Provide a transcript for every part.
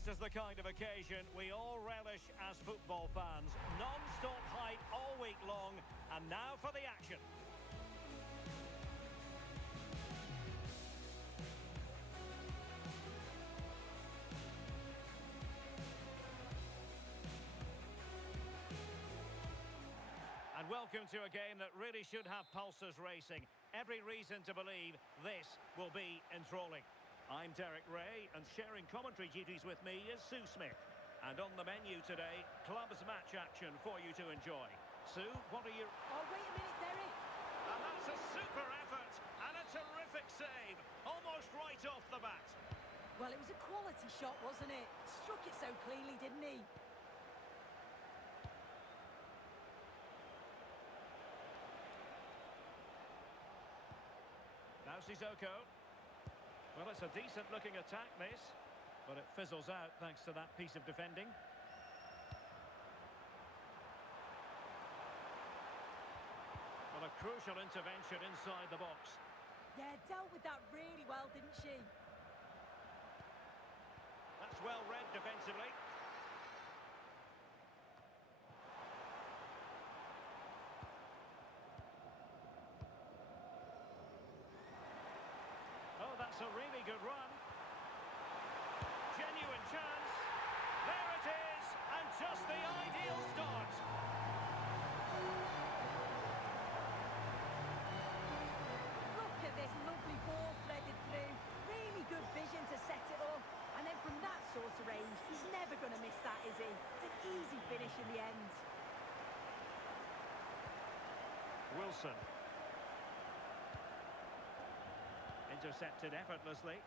This is the kind of occasion we all relish as football fans. Non-stop hype all week long, and now for the action. And welcome to a game that really should have pulses racing. Every reason to believe this will be enthralling. I'm Derek Ray, and sharing commentary duties with me is Sue Smith. And on the menu today, clubs match action for you to enjoy. Sue, what are you... Oh, wait a minute, Derek. And that's a super effort and a terrific save. Almost right off the bat. Well, it was a quality shot, wasn't it? Struck it so cleanly, didn't he? Now Sissoko. Well, it's a decent-looking attack, this. But it fizzles out thanks to that piece of defending. Well, a crucial intervention inside the box. Yeah, dealt with that really well, didn't she? That's well read defensively. Oh, that's a really good run. Genuine chance. There it is, and just the ideal start. Look at this lovely ball threaded through. Really good vision to set it up. And then from that sort of range, he's never going to miss that, is he? It's an easy finish in the end. Wilson. Intercepted effortlessly.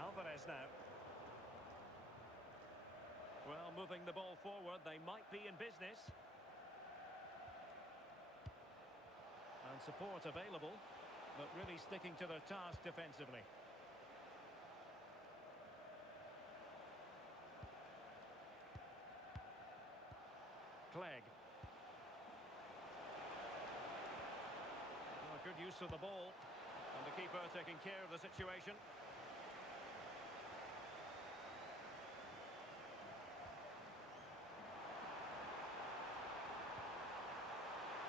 Alvarez now. Well, moving the ball forward, they might be in business. And support available, but really sticking to their task defensively. Clegg. Well, good use of the ball. And the keeper taking care of the situation.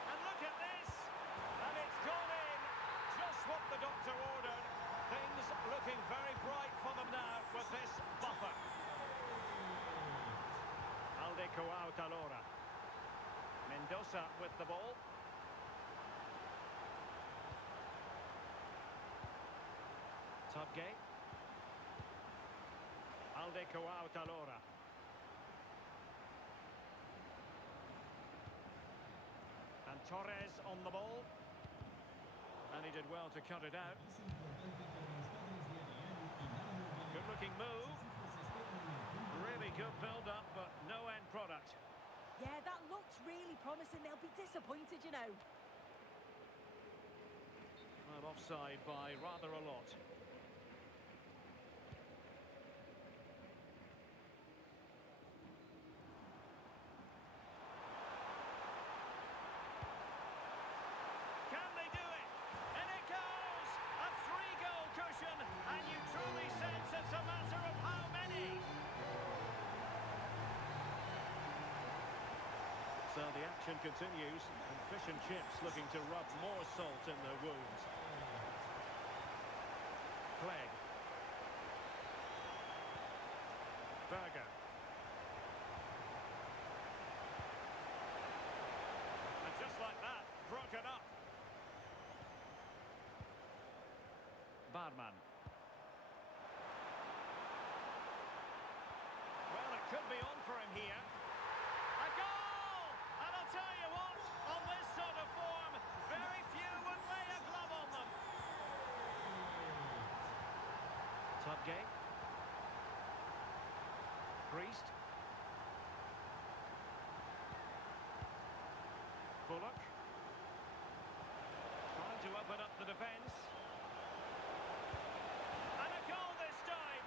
And look at this! And it's gone in! Just what the doctor ordered. Things looking very bright for them now with this buffer. Aldecoa Talora. Mendoza with the ball. Tubgate. Aldecoa Talora. And Torres on the ball. And he did well to cut it out. Good looking move. Really good build-up, but no end product. Yeah, that looks really promising. They'll be disappointed, you know. Well, offside by rather a lot. Can they do it? And it goes! A 3-goal cushion, and you truly sense it's a matter of how many. So the action continues, and fish and chips looking to rub more salt in their wounds. Clegg. Berger. And just like that, broken up. Barman. Well, it could be on for him here. A goal! And I'll tell you what, on this sort of form, very few would lay a glove on them. Tubgate. Priest. Bullock. Trying to open up the defence. And a goal this time.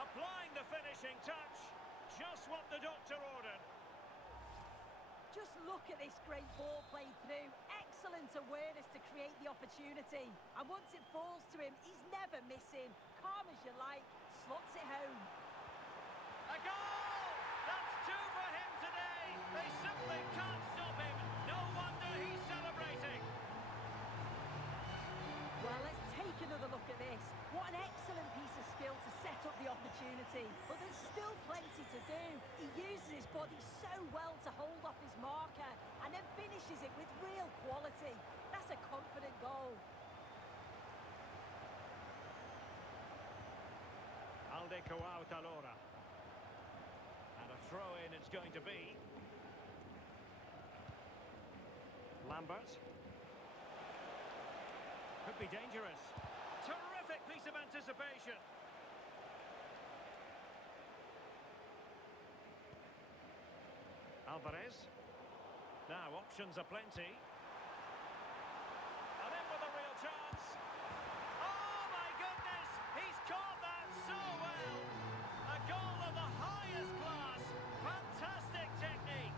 Applying the finishing touch. Just what the doctor ordered. Just look at this great ball played through. Excellent. excellent awareness to create the opportunity. And once it falls to him, he's never missing. Calm as you like, slots it home. A goal! That's two for him today. They simply can't stop him. No wonder he's celebrating. Well, let's take another look at this. What an excellent piece of skill to set up the opportunity. But there's still plenty to do. He uses his body so well to hold off his marker and then finishes it with real quality. That's a confident goal. Aldeko Outalora. And a throw-in it's going to be. Lambert. Could be dangerous. Terrific piece of anticipation. Alvarez. Now options are plenty. And in with a real chance. Oh my goodness! He's caught that so well! A goal of the highest class. Fantastic technique.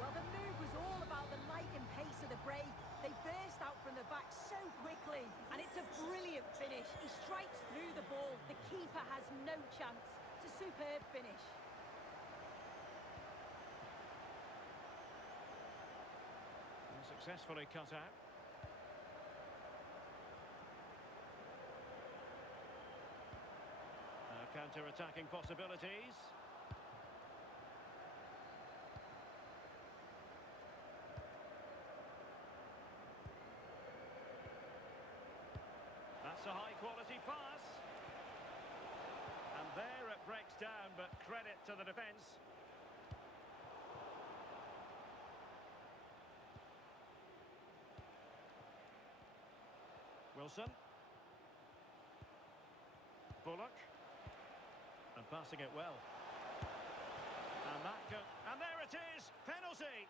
Well, the move was all about the light and pace of the break. They burst out from the back so quickly, and it's a brilliant finish. He strikes through the ball. The keeper has no chance. It's a superb finish. And successfully cut out. Counter-attacking possibilities. That's a high-quality pass. And there it breaks down, but credit to the defence. Wilson. Bullock. And passing it well. And there it is! Penalty!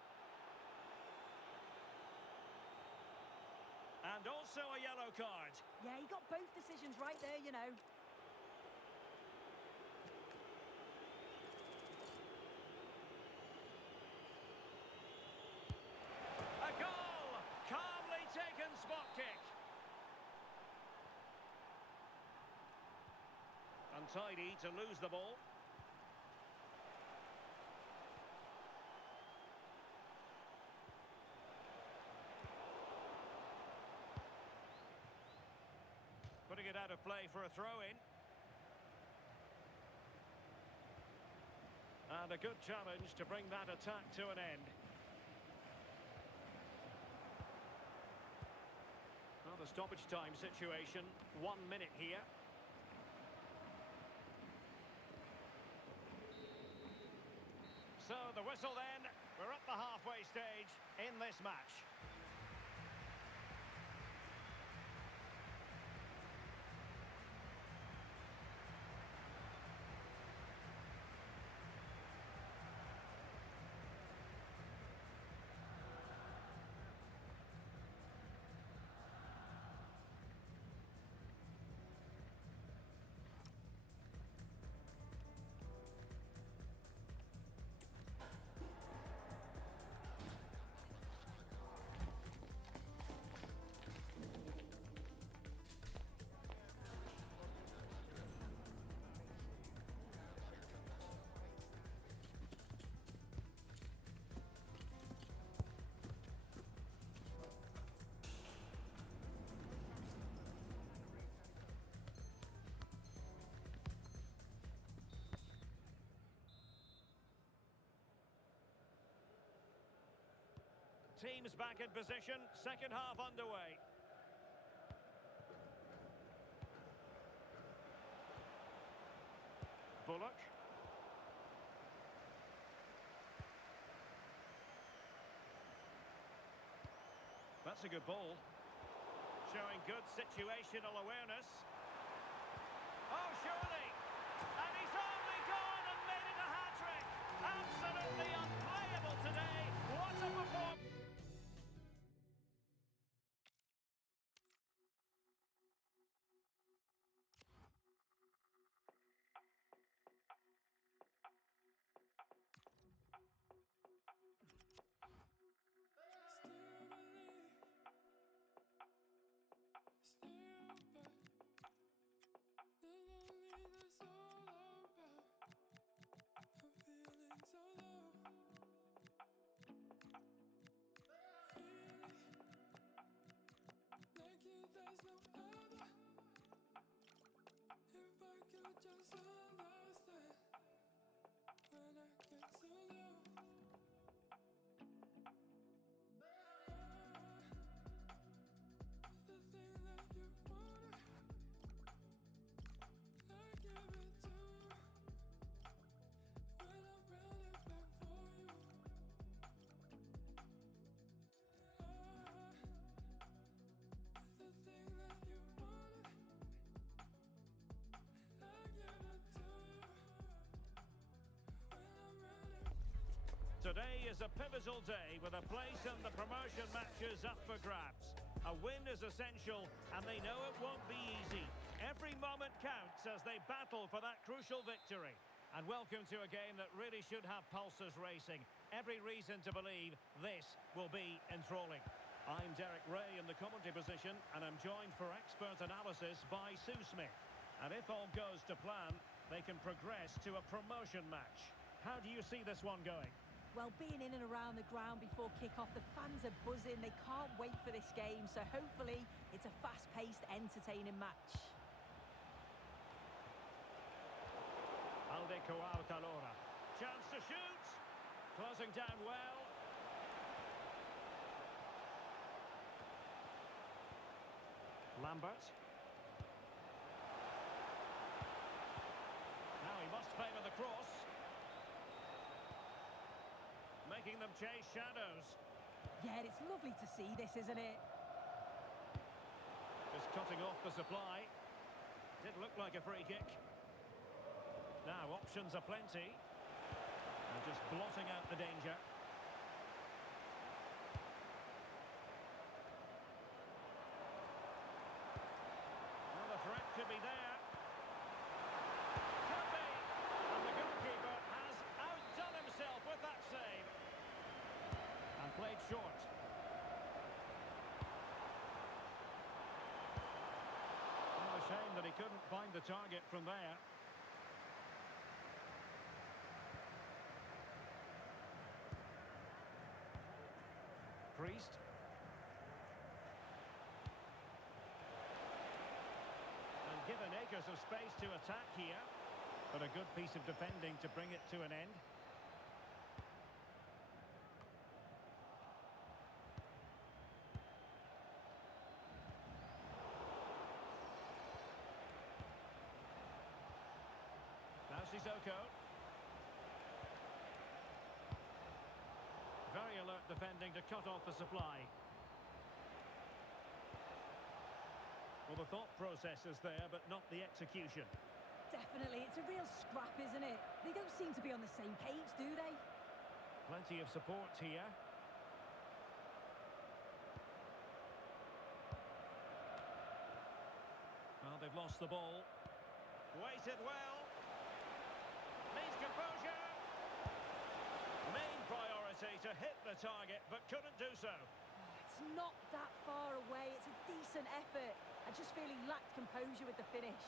And also a yellow card. Yeah, he got both decisions right there, you know. A goal! Calmly taken spot kick. Untidy to lose the ball. Putting it out of play for a throw-in. And a good challenge to bring that attack to an end. Well, the stoppage time situation, 1 minute here. So the whistle then, we're at the halfway stage in this match. Teams back in position, second half underway. Bullock. That's a good ball. Showing good situational awareness. Oh, surely! And he's only gone and made it a hat-trick! Absolutely unplayable today! What a performance! Today is a pivotal day with a place in the promotion matches up for grabs. A win is essential, and they know it won't be easy. Every moment counts as they battle for that crucial victory. And welcome to a game that really should have pulses racing. Every reason to believe this will be enthralling. I'm Derek Ray in the commentary position, and I'm joined for expert analysis by Sue Smith. And if all goes to plan, they can progress to a promotion match. How do you see this one going? Well, being in and around the ground before kick-off, the fans are buzzing. They can't wait for this game, so hopefully it's a fast-paced, entertaining match. Alde Coartalora. Chance to shoot. Closing down well. Lambert. Now he must favour the cross. Making them chase shadows. Yeah, it's lovely to see this, isn't it? Just cutting off the supply. Did look like a free kick. Now options are plenty. And just blotting out the danger. Well, the threat could be there. Could be. And the goalkeeper has outdone himself with that save. And played short. Well, a shame that he couldn't find the target from there. Priest. And given acres of space to attack here. But a good piece of defending to bring it to an end. Now Sissoko. Very alert defending to cut off the supply. Well, the thought process is there, but not the execution. Definitely, it's a real scrap, isn't it? They don't seem to be on the same page, do they? Plenty of support here. Well, they've lost the ball. Waited well. Needs composure. Main priority to hit the target, but couldn't do so. It's not that far away. It's a decent effort. I just feel he lacked composure with the finish.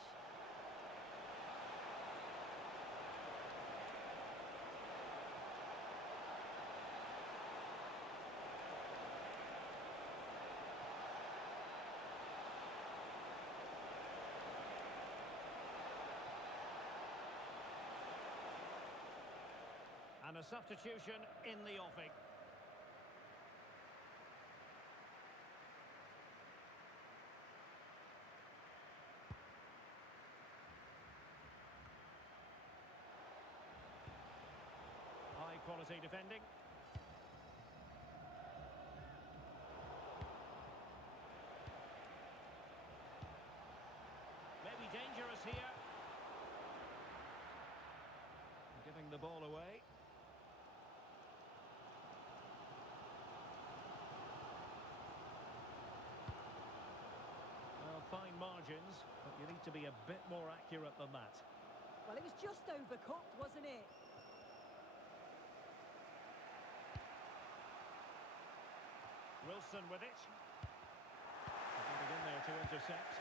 And a substitution in the offing. High quality defending. Maybe dangerous here. Giving the ball away. Fine margins, but you need to be a bit more accurate than that. Well, it was just overcooked, wasn't it? Wilson with it. Getting in there to intercept.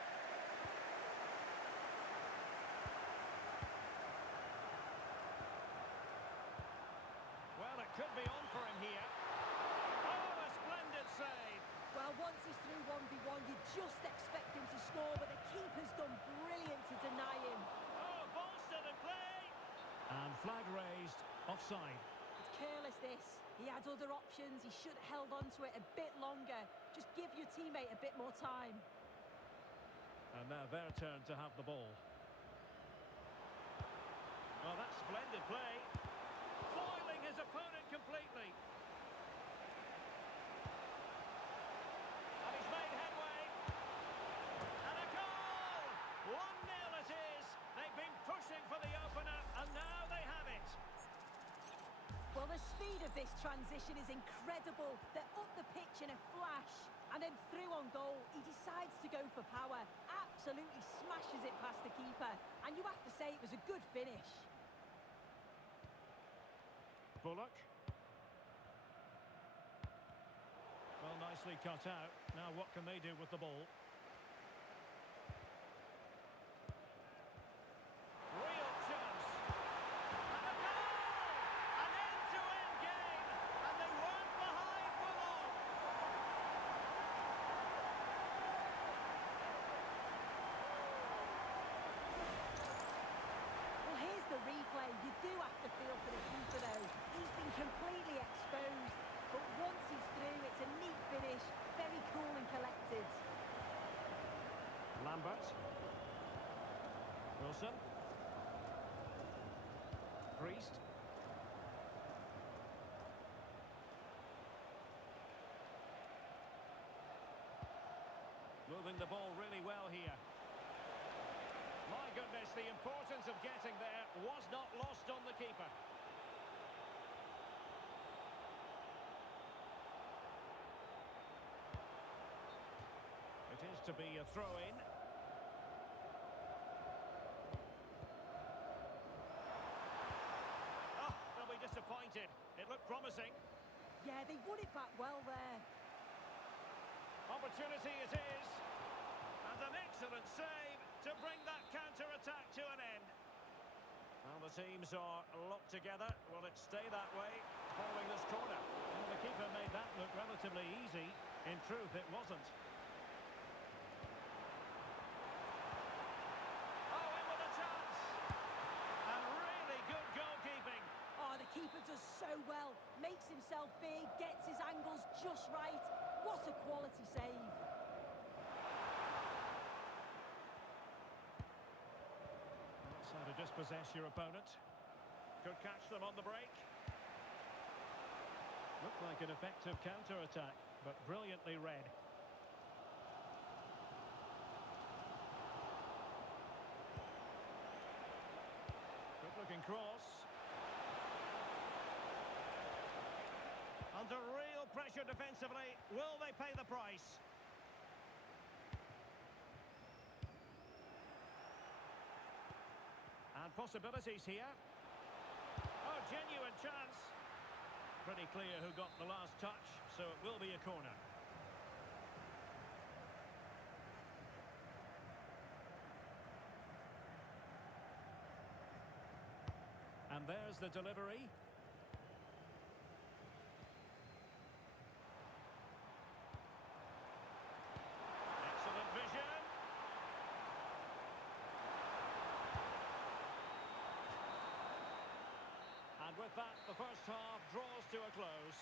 Well, it could be on for him here. Oh, a splendid save. Well, once he's through 1v1, you just expect him to score, but the keeper's done brilliant to deny him. Oh, ball still in play. And flag raised, offside. It's careless, this. He had other options. He should have held on to it a bit longer. Just give your teammate a bit more time. And now their turn to have the ball. Well, that's splendid play. Foiling his opponent completely. And he's made headway. And a goal! 1-0 it is. They've been pushing for the opener, and now they have it. Well, The speed of this transition is incredible. They're up the pitch in a flash. And then through on goal, he decides to go for power. Absolutely smashes it past the keeper. And you have to say it was a good finish. Bullock. Well, nicely cut out. Now what can they do with the ball? Real chance. And a goal! An end-to-end game. And they weren't behind for long. Well, here's the replay. You do have to feel for the keeper, though. He's been completely exposed. But once he's through, it's a neat finish. Very cool and collected. Lambert. Wilson. Priest. Moving the ball really well here. My goodness, the importance of getting there was not lost on the keeper. It is to be a throw-in. Oh, they'll be disappointed. It looked promising. Yeah, they won it back well there. Opportunity it is. And an excellent save to bring that counter-attack to an end. Well, the teams are locked together. Will it stay that way following this corner? Well, the keeper made that look relatively easy. In truth, it wasn't. Oh, in with a chance. And really good goalkeeping. Oh, the keeper does so well. Makes himself big, gets his angles just right. What a quality save. That's how to dispossess your opponent. Could catch them on the break. Looked like an effective counter-attack, but brilliantly read. Good-looking cross. Under real pressure defensively. Will they pay the price? And possibilities here. Oh, genuine chance. Pretty clear who got the last touch, so it will be a corner. And there's the delivery. Excellent vision. And with that, the first half draws to a close.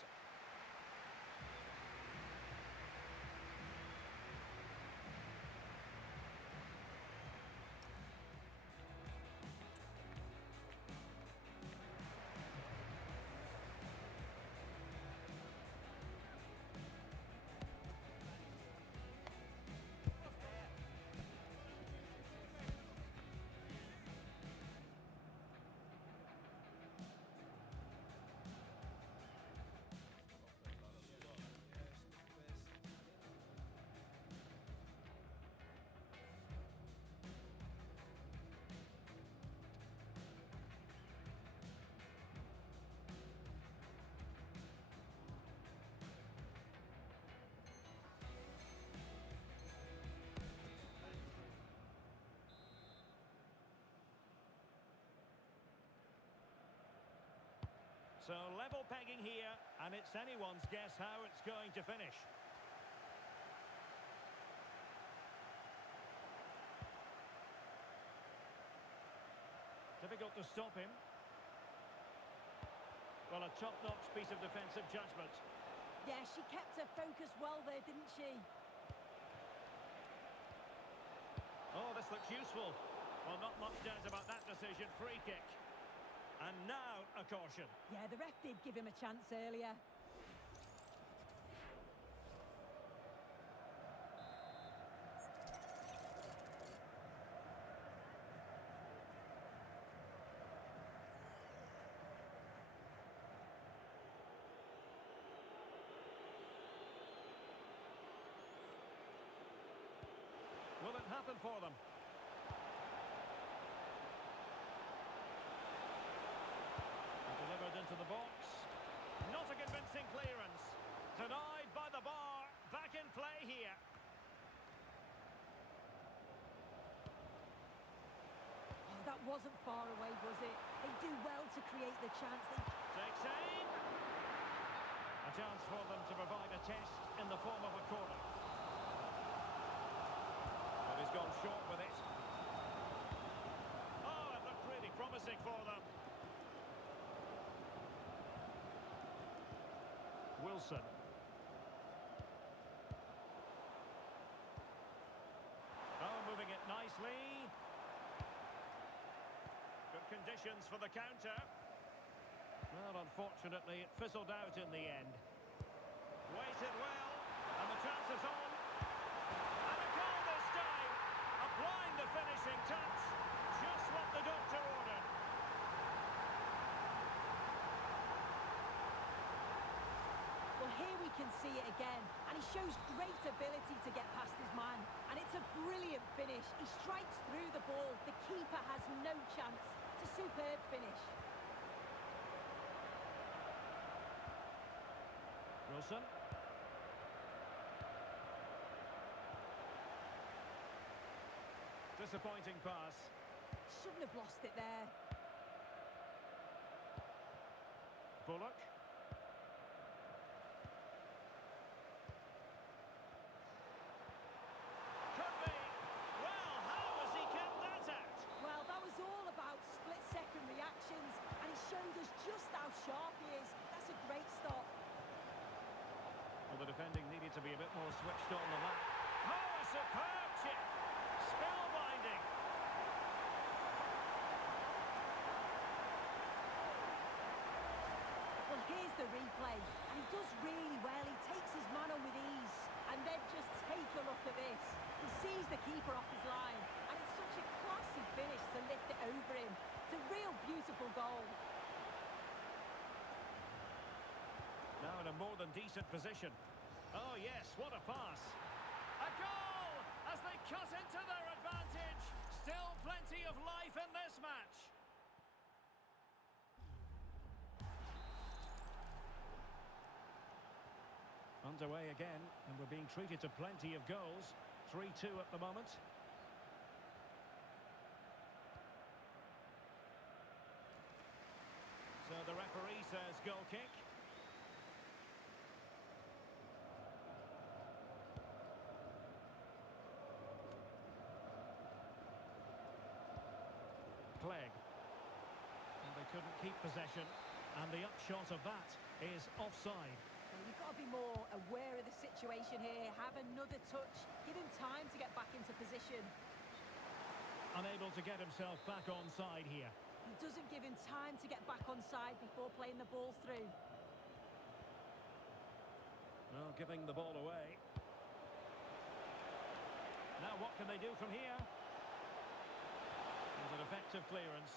So level pegging here, and it's anyone's guess how it's going to finish. Difficult to stop him. Well, a top-notch piece of defensive judgment. Yeah, she kept her focus well there, didn't she? Oh, this looks useful. Well, not much doubt about that decision. Free kick. And now a caution. Yeah, the ref did give him a chance earlier. nothing for them. Delivered into the box. Not a convincing clearance. Denied by the bar. Back in play here. Oh, that wasn't far away, was it? They do well to create the chance. Takes aim. A chance for them to provide a test in the form of a corner. But he's gone short with it. Oh, it looked really promising for them. Wilson. Oh, moving it nicely. Good conditions for the counter. Well, unfortunately, it fizzled out in the end. Waited well, and the chance is on. And a goal this time. Applying the finishing touch. Just what the doctor ordered. Well, here we can see it again, and he shows great ability to get past his man, and it's a brilliant finish. He strikes through the ball. The keeper has no chance. It's a superb finish. Wilson. Disappointing pass. Shouldn't have lost it there. Bullock. Could be. Well, how has he kept that out? Well, that was all about split-second reactions, and he showed us just how sharp he is. That's a great stop. Well, the defending needed to be a bit more switched on than that. Oh, a superb chip! Spellbinding! Well, here's the replay, and he does really well. He takes his man on with ease, and then just take a look at this. He sees the keeper off his line, and it's such a classy finish to lift it over him. It's a real beautiful goal. Now in a more than decent position. Oh yes, what a pass. A goal as they cut into their advantage. Still plenty of life in this match. Underway again, and we're being treated to plenty of goals. 3-2 at the moment. So the referee says goal kick. Clegg. And they couldn't keep possession, and the upshot of that is offside. Well, you've got to be more aware of the situation here. Have another touch. Give him time to get back into position. Unable to get himself back onside here. He doesn't give him time to get back onside before playing the ball through. Well, giving the ball away. Now what can they do from here? It was an effective clearance.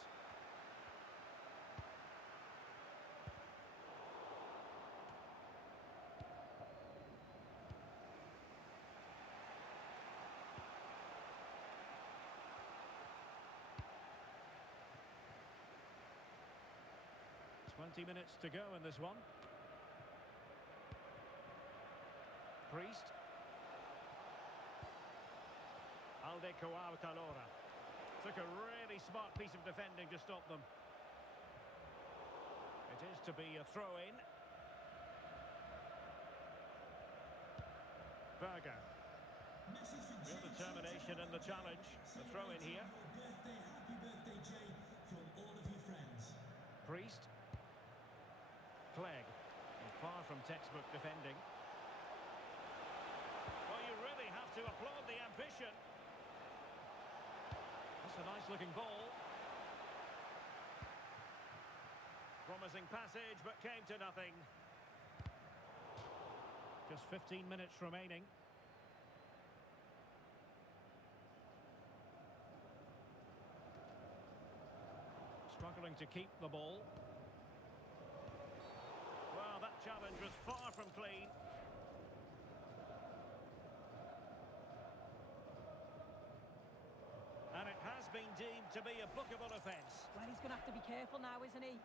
Minutes to go in this one. Priest. Aldecoa Talora. Took a really smart piece of defending to stop them. It is to be a throw-in. Berger. Real determination in the challenge. The throw-in here. Happy birthday, Jay, from all of your friends. Priest. Clegg, far from textbook defending. Well, you really have to applaud the ambition. That's a nice-looking ball. Promising passage, but came to nothing. Just 15 minutes remaining. Struggling to keep the ball. Well, that challenge was far from clean. been deemed to be a bookable offence. Well, he's going to have to be careful now, isn't he?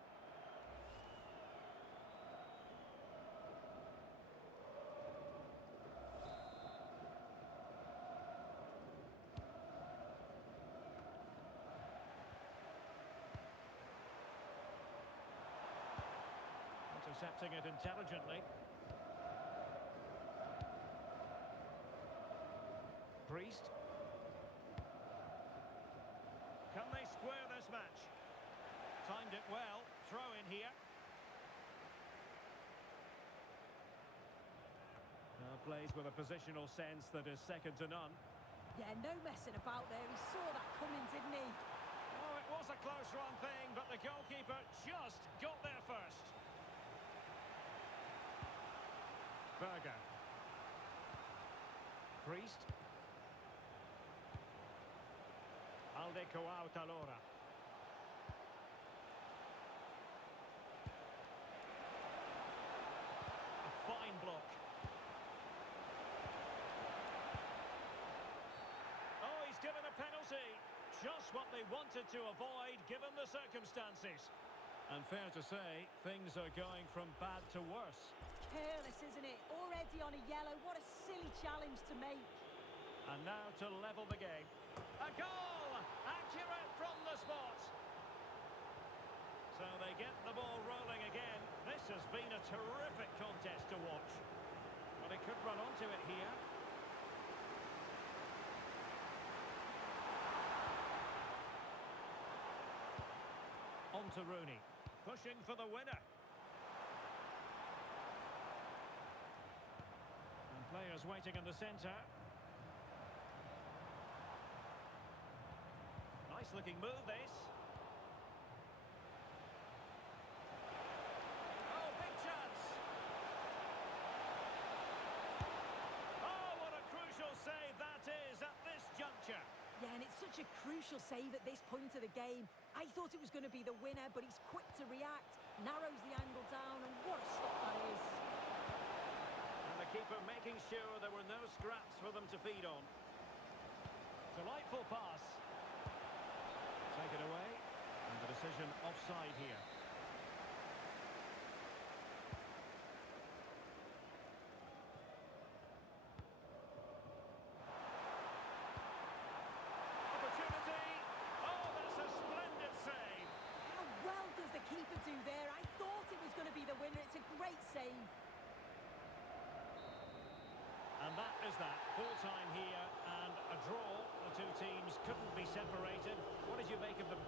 Intercepting it intelligently. Priest. Can they square this match? Timed it well. Throw in here. Now plays with a positional sense that is second to none. Yeah, no messing about there. He saw that coming, didn't he? Oh, it was a close run thing, but the goalkeeper just got there first. Berger. Priest. Aldecoa Talora. A fine block. Oh, he's given a penalty. Just what they wanted to avoid, given the circumstances. And fair to say, things are going from bad to worse. Careless, isn't it? Already on a yellow. What a silly challenge to make. And now to level the game. A goal! Accurate from the spot. So they get the ball rolling again. This has been a terrific contest to watch. But he could run onto it here. On to Rooney. Pushing for the winner. And players waiting in the centre. Nice looking move, this. Oh, big chance. Oh, what a crucial save that is at this juncture. Yeah, and it's such a crucial save at this point of the game. I thought it was going to be the winner, but he's quick to react, narrows the angle down, and what a stop that is. And the keeper making sure there were no scraps for them to feed on. Delightful pass. Take it away, and the decision offside here. Opportunity! Oh, that's a splendid save! How well does the keeper do there? I thought it was going to be the winner. It's a great save. And that is that. Full time here and a draw. The two teams couldn't be separated. What did you make of them?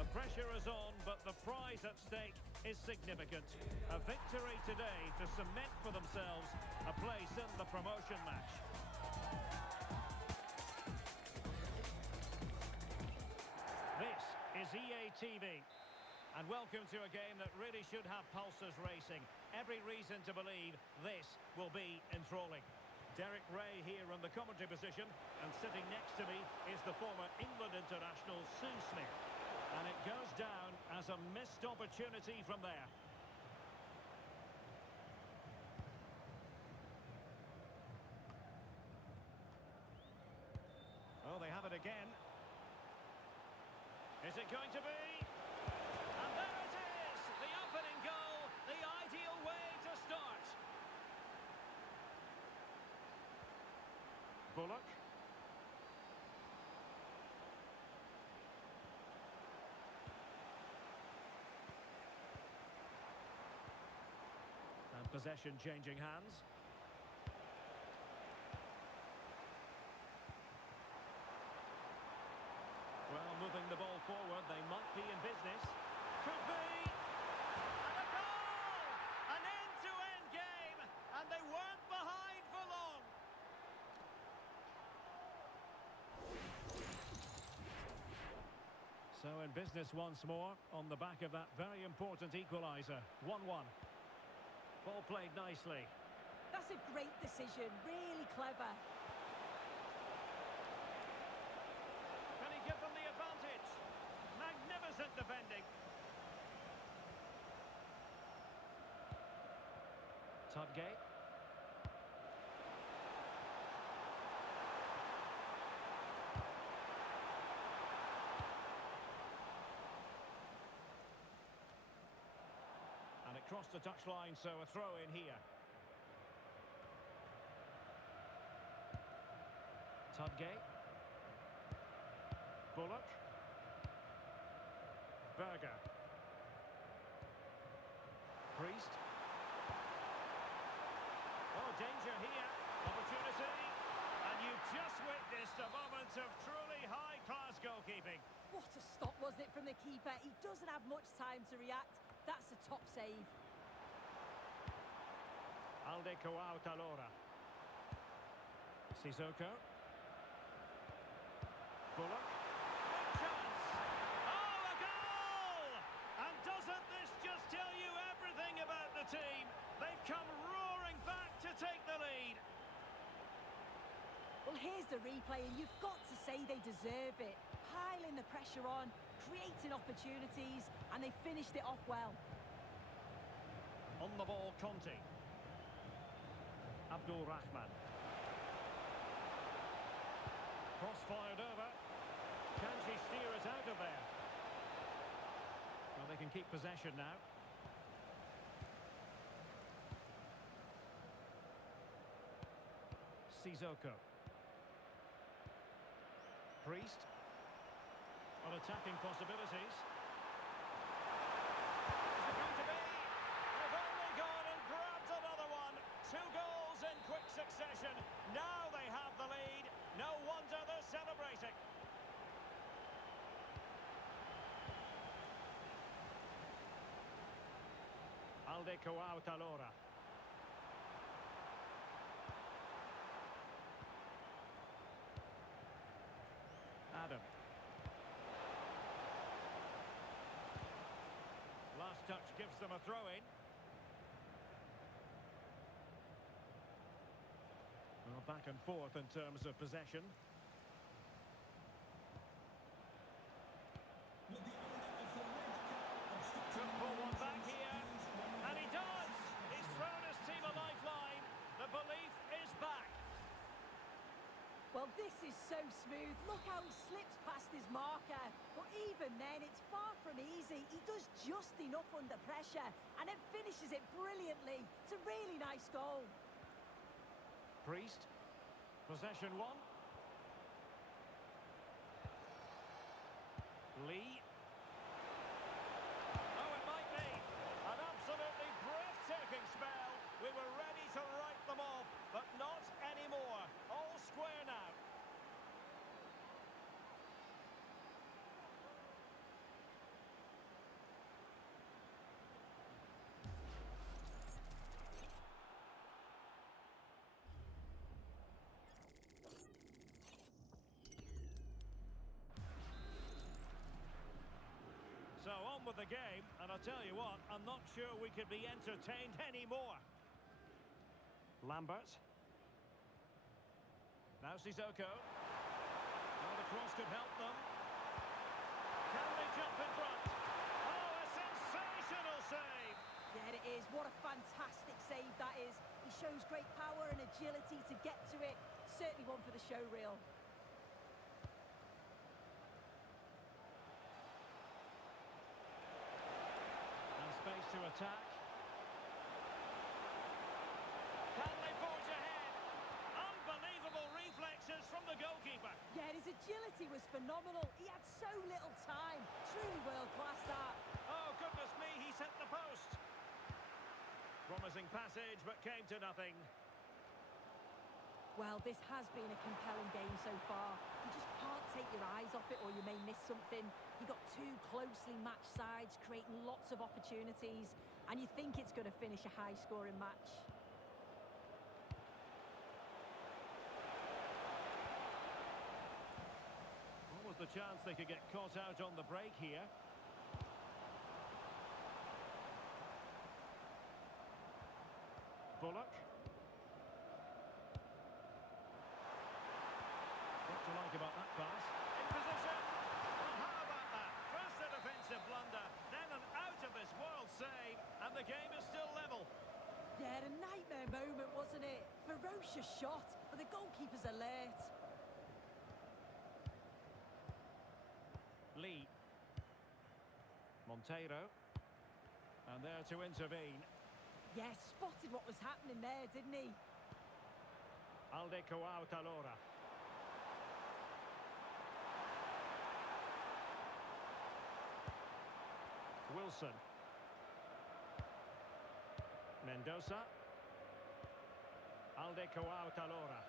The pressure is on, but the prize at stake is significant. A victory today to cement for themselves a place in the promotion match. This is EA TV. And welcome to a game that really should have pulses racing. every reason to believe this will be enthralling. Derek Ray here in the commentary position, and sitting next to me is the former England international Sue Smith. And it goes down as a missed opportunity from there. Oh, they have it again. Is it going to be? And there it is! The opening goal, the ideal way to start. Bullock. And possession changing hands. Well, moving the ball forward, they might be in business. Could be! And a goal! An end-to-end game, and they weren't behind for long. So in business once more, on the back of that very important equaliser. 1-1. Ball played nicely. That's a great decision, really clever. Can he give them the advantage? Magnificent defending. Tudgate. And it crossed the touchline, so a throw in here. Tudgate. Bullock. Berger. Priest. Oh, danger here. Opportunity. And you've just witnessed a moment of truly high-class goalkeeping. What a stop, wasn't it, from the keeper? He doesn't have much time to react. That's a top save. Alde Coao Talora. Sissoko. Bullock. Big chance. Oh, a goal! And doesn't this just tell you everything about the team? They've come roaring back to take the lead. Well, here's the replay, and you've got to say they deserve it. Piling the pressure on, creating opportunities, and they finished it off well. On the ball, Conte. Abdul Rahman. Cross fired over. Can she steer it out of there? Well, they can keep possession now. Sissoko. Priest. On attacking possibilities. Is it going to be? They've only gone and grabbed another one. 2 goals in quick succession. Now they have the lead. No wonder they're celebrating. Alde Coao Talora. Adam. Last touch gives them a throw-in. Well, back and forth in terms of possession. But the owner of the red card obstructing Could pull one back movements here. is And he does! He's thrown his team a lifeline. The belief is back. Well, this is so smooth. Look how he slips past his marker. But even then, it's far from easy. He does just enough under pressure and then finishes it brilliantly. It's a really nice goal. Priest. Possession 1. Lee. Oh, it might be. An absolutely breathtaking spell. We were ready to write them off, but not anymore. All square now. the game, and I'll tell you what, I'm not sure we could be entertained anymore. Lambert. Now Sissoko. Oh, the cross could help them. Can they jump in front? Oh, a sensational save! Yeah, it is. What a fantastic save that is. He shows great power and agility to get to it. Certainly one for the show reel. And space to attack. Can they forge ahead? Unbelievable reflexes from the goalkeeper. Yeah, his agility was phenomenal. He had so little time. Truly world-class that. Oh, goodness me, he sent the post. Promising passage, but came to nothing. Well, this has been a compelling game so far. You just can't take your eyes off it or you may miss something. You've got two closely matched sides creating lots of opportunities, and you think it's going to finish a high-scoring match. What was the chance they could get caught out on the break here? Bullock. What do you like about that pass? In position. Well, how about that? First a defensive blunder, then an out-of-this-world save, and the game is still level. Yeah, a nightmare moment, wasn't it? Ferocious shot, but the goalkeeper's alert. Lee. Monteiro. And there to intervene. Yeah, spotted what was happening there, didn't he? Aldeco Autalora. Wilson. Mendoza. Aldeco Autalora.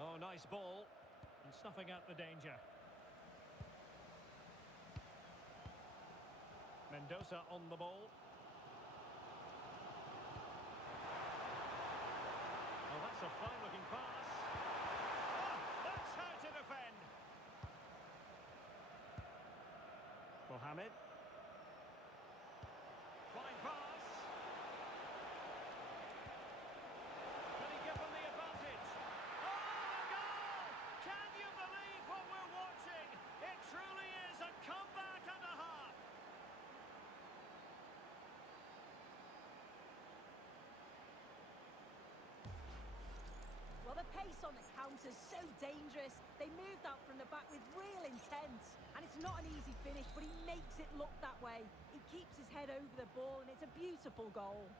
Oh, nice ball. And snuffing out the danger. Mendoza on the ball. Oh, that's a fine-looking pass. Oh, that's how to defend. Mohamed. Fine pass. Can he give them the advantage? Oh, a goal! Can you believe what we're watching? It truly is a comeback and a half. Well, the pace on the counter's so dangerous. They moved out from the back with real intent. And it's not an easy finish, but he makes it look that way. He keeps his head over the ball, and it's a beautiful goal.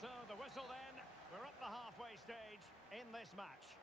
So the whistle then. We're up the halfway stage in this match.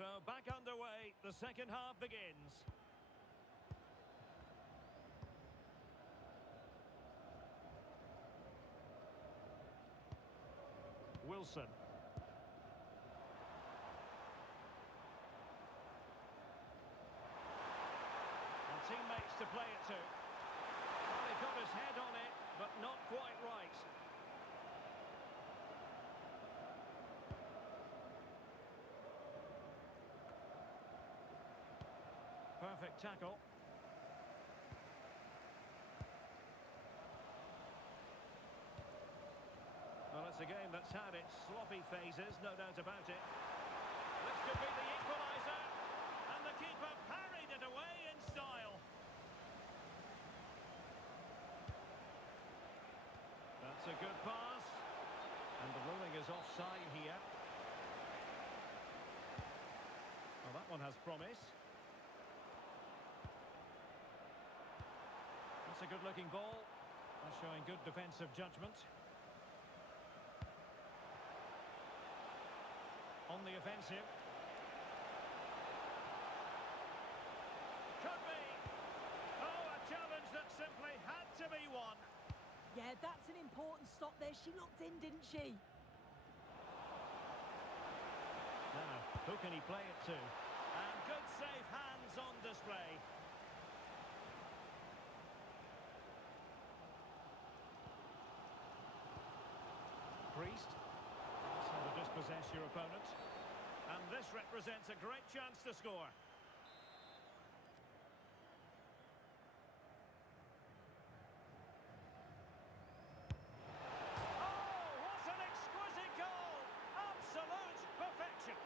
So back underway, the second half begins. Wilson. And teammates to play it to. Well, he got his head on it, but not quite right. Perfect tackle. Well, it's a game that's had its sloppy phases, no doubt about it. This could be the equaliser. And the keeper parried it away in style. It's a good pass. And the ruling is offside here. Well, that one has promise. That's a good-looking ball. That's showing good defensive judgment. On the offensive. Could be. Oh, a challenge that simply had to be won. Yeah, that's an important stop there. She looked in, didn't she? Now, who can he play it to? And good safe hands on display. Priest. That's how to dispossess your opponent. And this represents a great chance to score. Oh, what an exquisite goal! Absolute perfection.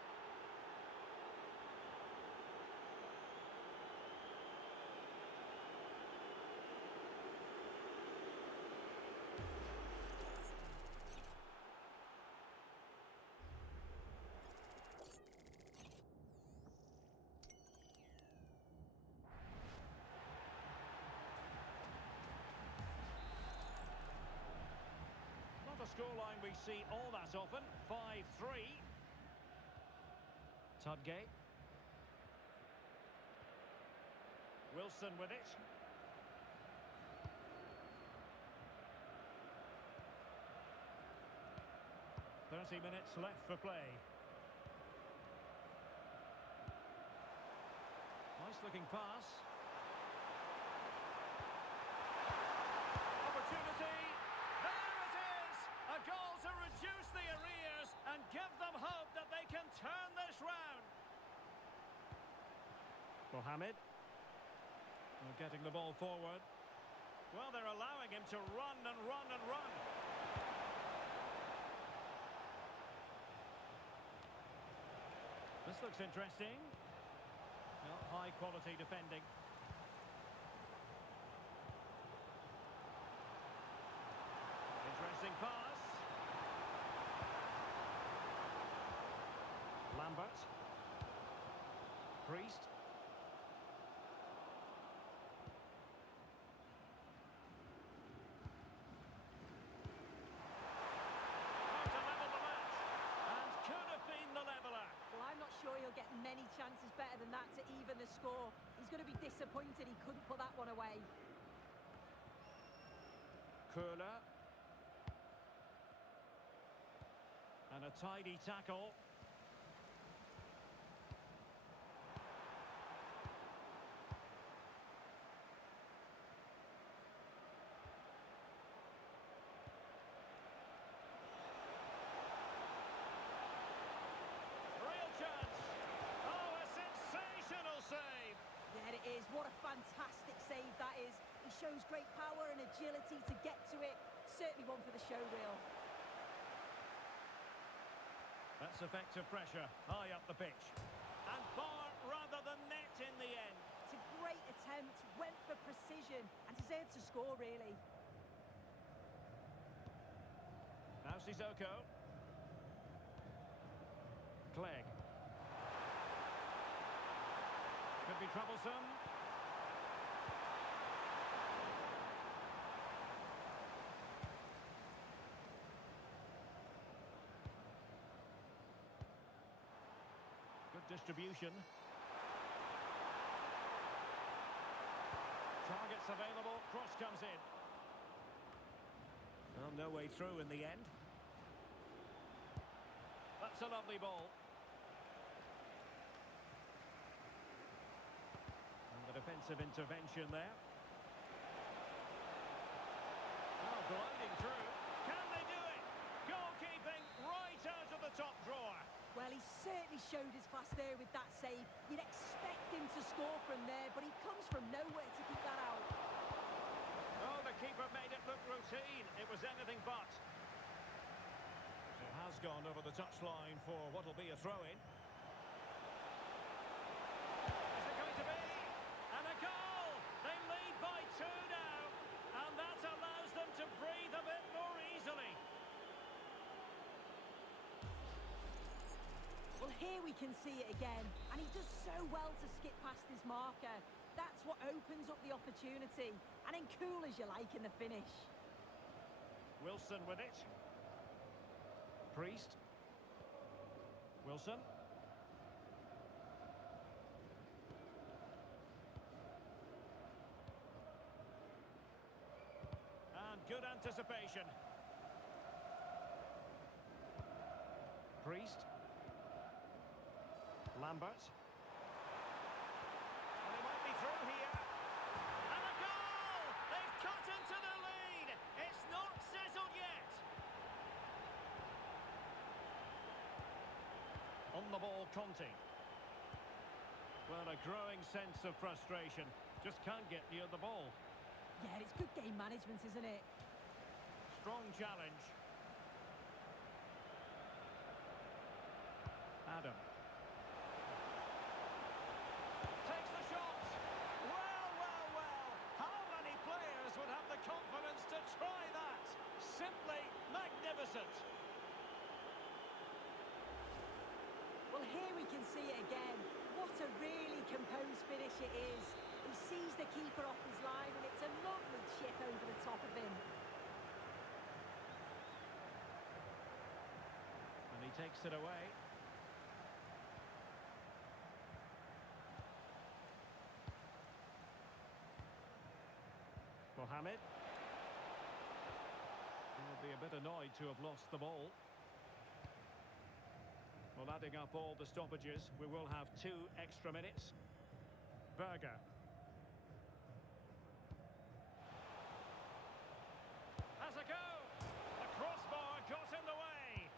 Not a scoreline we see all that often. 5-3. Tudgate. Wilson with it. .30 minutes left for play. Nice looking pass. Opportunity. There it is. A goal to reduce the arrears and give them hope that they can turn this round. Mohamed. They're getting the ball forward. Well, they're allowing him to run and run and run. This looks interesting. Well, high quality defending. Interesting pass. Lambert. Priest. Trying to level the match. And could have been the leveller. Well, I'm not sure he'll get many chances better than that to even the score. He's going to be disappointed he couldn't put that one away. Köhler. And a tidy tackle. Real chance. Oh, a sensational save. There it is. What a fantastic save that is. He shows great power and agility to get to it. Certainly one for the show reel. That's effective pressure, high up the pitch. And bar rather than net in the end. It's a great attempt, went for precision and deserved to score, really. Now Sissoko. Clegg. Could be troublesome. Good distribution. Targets available, cross comes in. Well, no way through in the end. That's a lovely ball. And the defensive intervention there. Oh, gliding through. Can they do it? Goalkeeping right out of the top drawer. Well, he certainly showed his class there with that save. You'd expect him to score from there, but he comes from nowhere to keep that out. Oh, the keeper made it look routine. It was anything but. It has gone over the touchline for what'll be a throw-in. Is it going to be? And a goal! They lead by 2 now. And that allows them to breathe a bit more easily. easily. Well, here we can see it again, and he does so well to skip past his marker. That's what opens up the opportunity, and then cool as you like in the finish. Wilson with it. Priest. Wilson. And good anticipation. Priest. Lambert. And he might be through here. And a goal! They've cut into the lead. It's not settled yet. On the ball, Conte. Well, a growing sense of frustration. Just can't get near the ball. Yeah, it's good game management, isn't it? Strong challenge. Adam. Takes the shot. Well, well, well. How many players would have the confidence to try that? Simply magnificent. Well, here we can see it again. What a really composed finish it is. He sees the keeper off his line, and it's a lovely chip over the top of him. And he takes it away. Mohamed. He will be a bit annoyed to have lost the ball. Well, adding up all the stoppages, we will have 2 extra minutes. Berger. Has a go! The crossbar got in the way!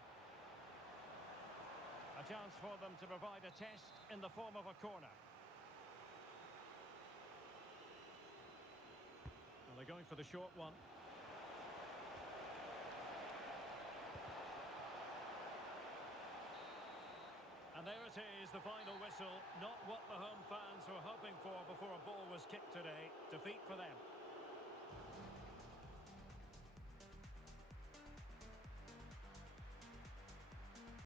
A chance for them to provide a test in the form of a corner. Well, they're going for the short one. And there it is, the final whistle. Not what the home fans were hoping for before a ball was kicked today. Defeat for them.